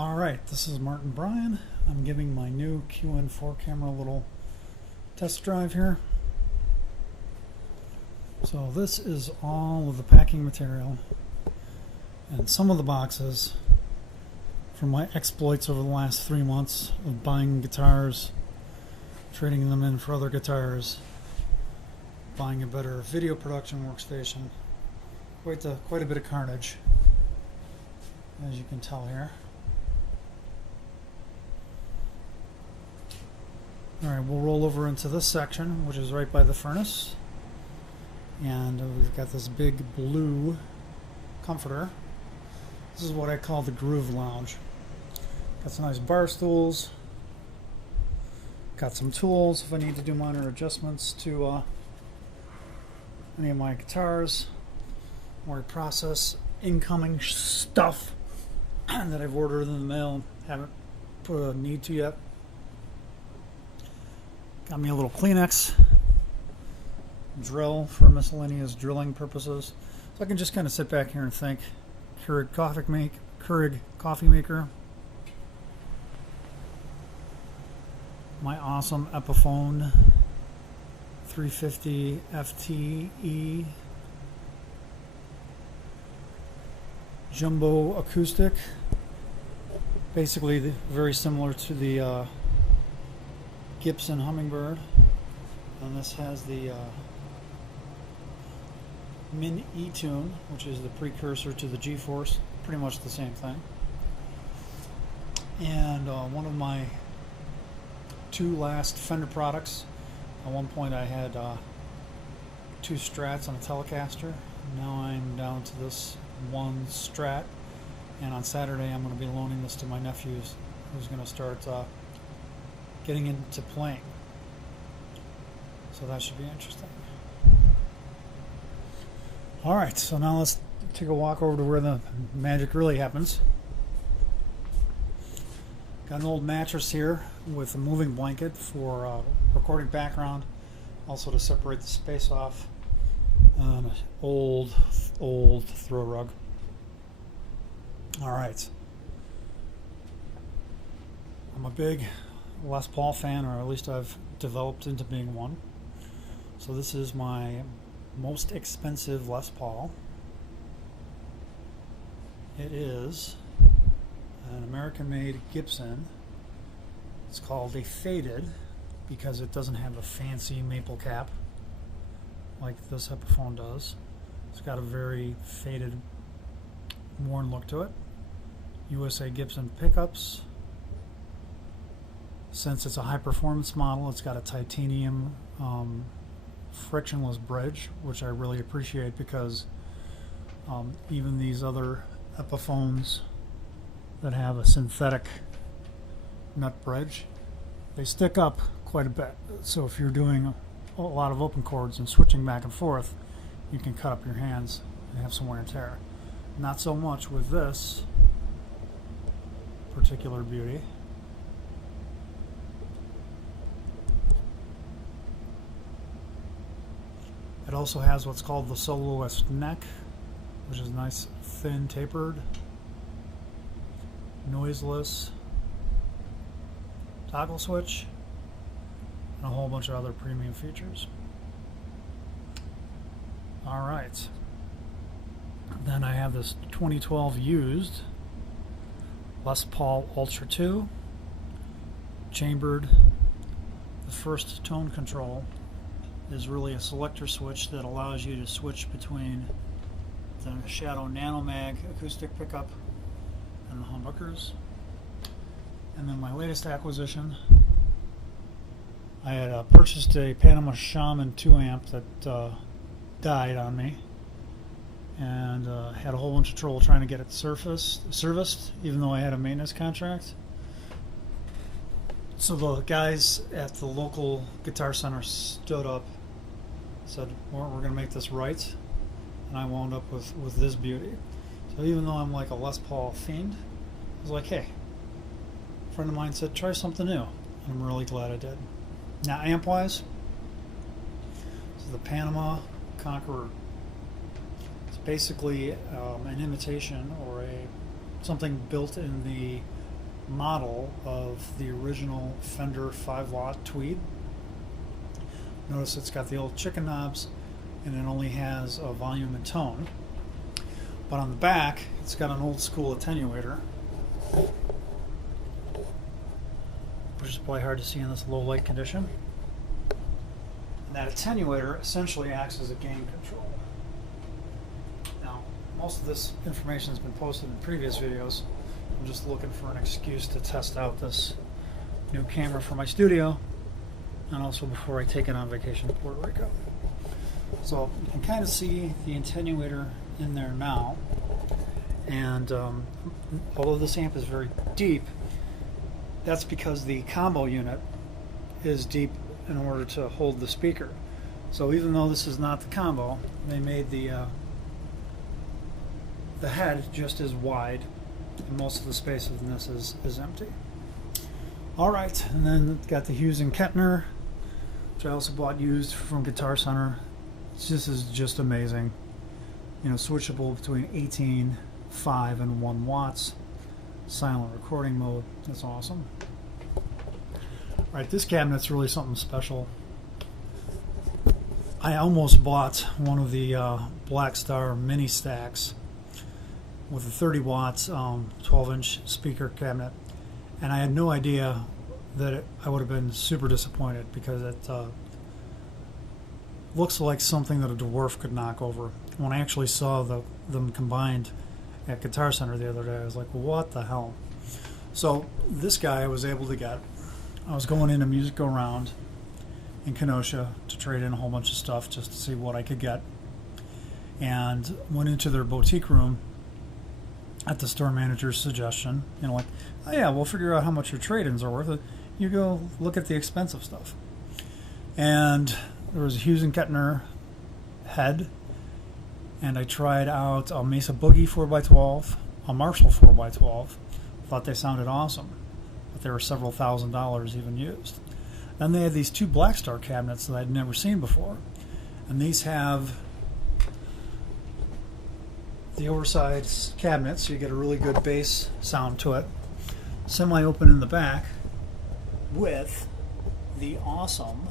Alright, this is Martin Bryan. I'm giving my new QN4 camera a little test drive here. So this is all of the packing material and some of the boxes from my exploits over the last 3 months of buying guitars, trading them in for other guitars, buying a better video production workstation. Quite a bit of carnage, as you can tell here. Alright, we'll roll over into this section, which is right by the furnace. And we've got this big blue comforter. This is what I call the Groove Lounge. Got some nice bar stools. Got some tools if I need to do minor adjustments to any of my guitars. Or I process incoming stuff that I've ordered in the mail and haven't put a need to yet. Got me a little Kleenex drill for miscellaneous drilling purposes. So I can just kind of sit back here and think. Keurig coffee maker. My awesome Epiphone 350 FTE Jumbo acoustic. Basically very similar to the Gibson Hummingbird, and this has the Min E-Tune, which is the precursor to the G-Force, pretty much the same thing. And one of my two last Fender products. At one point I had 2 Strats on a Telecaster. Now I'm down to this one Strat, and on Saturday I'm going to be loaning this to my nephews, who's going to start getting into playing. So that should be interesting. Alright, so now let's take a walk over to where the magic really happens. Got an old mattress here with a moving blanket for recording background, also to separate the space off. An old throw rug. Alright. I'm a big Les Paul fan, or at least I've developed into being one. So this is my most expensive Les Paul. It is an American-made Gibson. It's called a Faded because it doesn't have a fancy maple cap like this Epiphone does. It's got a very faded, worn look to it. USA Gibson pickups. Since it's a high-performance model, it's got a titanium frictionless bridge, which I really appreciate because even these other Epiphones that have a synthetic nut bridge, they stick up quite a bit. So if you're doing a lot of open chords and switching back and forth, you can cut up your hands and have some wear and tear. Not so much with this particular beauty. It also has what's called the soloist neck, which is nice, thin, tapered, noiseless toggle switch, and a whole bunch of other premium features. Alright. Then I have this 2012 used Les Paul Ultra 2, chambered. The first tone control is really a selector switch that allows you to switch between the Shadow Nano Mag acoustic pickup and the humbuckers. And then my latest acquisition, I had purchased a Panama Shaman 2 amp that died on me, and had a whole bunch of trouble trying to get it serviced, even though I had a maintenance contract. So the guys at the local guitar center stood up, said, we're going to make this right, and I wound up with this beauty. So even though I'm like a Les Paul fiend, I was like, hey, a friend of mine said, try something new. I'm really glad I did. Now, amp-wise, this is the Panama Conqueror. It's basically an imitation or something built in the model of the original Fender 5-watt Tweed. Notice it's got the old chicken knobs, and it only has a volume and tone. But on the back, it's got an old school attenuator, which is probably hard to see in this low light condition. And that attenuator essentially acts as a gain control. Now, most of this information has been posted in previous videos. I'm just looking for an excuse to test out this new camera for my studio, and also before I take it on vacation to Puerto Rico. So you can kind of see the attenuator in there now, and although this amp is very deep, that's because the combo unit is deep in order to hold the speaker. So even though this is not the combo, they made the head just as wide, and most of the space in this is empty. Alright, and then got the Hughes and Kettner, which I also bought used from Guitar Center. This is just amazing. You know, switchable between 18, 5, and 1 watts. Silent recording mode. That's awesome. Alright, this cabinet's really something special. I almost bought one of the Black Star mini stacks with a 30 watts 12-inch speaker cabinet, and I had no idea that I would have been super disappointed, because it looks like something that a dwarf could knock over. When I actually saw them combined at Guitar Center the other day, I was like, what the hell? So this guy I was able to get. I was going in a Music Go Round in Kenosha to trade in a whole bunch of stuff just to see what I could get, and went into their boutique room at the store manager's suggestion. You know, like, oh yeah, we'll figure out how much your trade-ins are worth. You go look at the expensive stuff. And there was a Hughes and Kettner head, and I tried out a Mesa Boogie 4x12, a Marshall 4x12. Thought they sounded awesome, but they were several $1,000s even used. Then they had these two Black Star cabinets that I'd never seen before, and these have the oversized cabinet, so you get a really good bass sound to it. Semi-open in the back with the awesome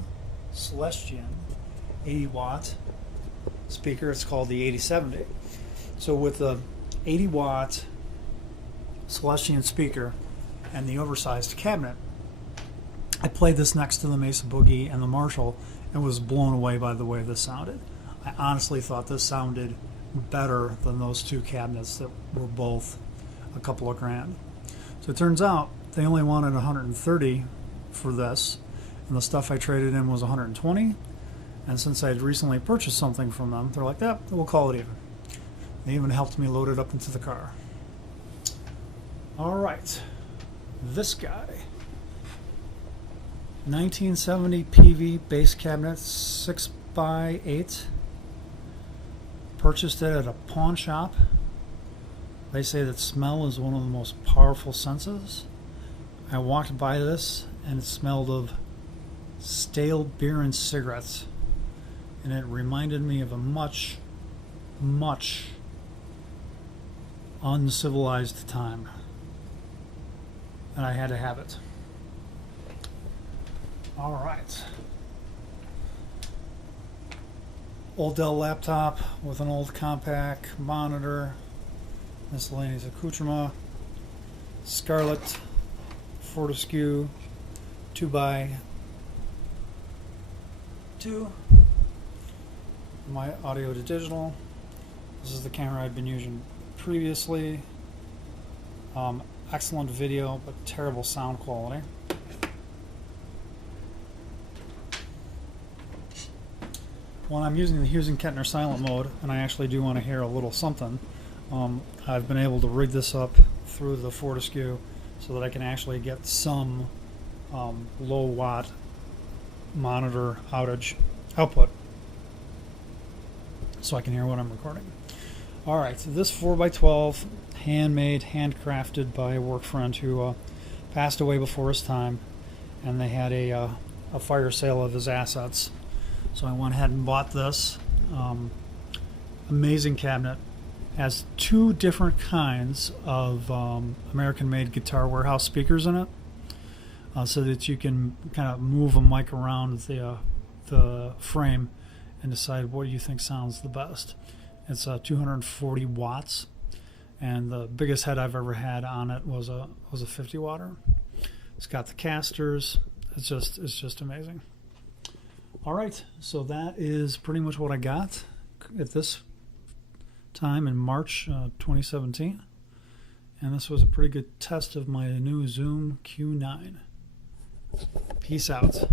Celestion 80-watt speaker. It's called the 8070. So with the 80-watt Celestion speaker and the oversized cabinet, I played this next to the Mesa Boogie and the Marshall and was blown away by the way this sounded. I honestly thought this sounded better than those two cabinets that were both a couple of grand. So it turns out they only wanted 130 for this, and the stuff I traded in was 120. And since I had recently purchased something from them, they're like, yeah, we'll call it even. They even helped me load it up into the car. Alright, this guy. 1970 PV bass cabinet, 6x8. Purchased it at a pawn shop. They say that smell is one of the most powerful senses. I walked by this and it smelled of stale beer and cigarettes, and it reminded me of a much, much uncivilized time, and I had to have it. Alright. Old Dell laptop with an old compact monitor, miscellaneous accoutrement, Scarlett Fortescue 2x2, my audio to digital. This is the camera I've been using previously. Excellent video, but terrible sound quality. When I'm using the Hughes and Kettner silent mode, and I actually do want to hear a little something, I've been able to rig this up through the Fortescue so that I can actually get some low watt monitor output, so I can hear what I'm recording. Alright, so this 4x12, handmade, handcrafted by a work friend who passed away before his time, and they had a fire sale of his assets. So I went ahead and bought this. Amazing cabinet. Has two different kinds of American-made Guitar Warehouse speakers in it, so that you can kind of move a mic around the frame and decide what you think sounds the best. It's 240 watts, and the biggest head I've ever had on it was a 50 watter. It's got the casters. It's just amazing. All right, so that is pretty much what I got at this time in March 2017, and this was a pretty good test of my new Zoom Q9. Peace out.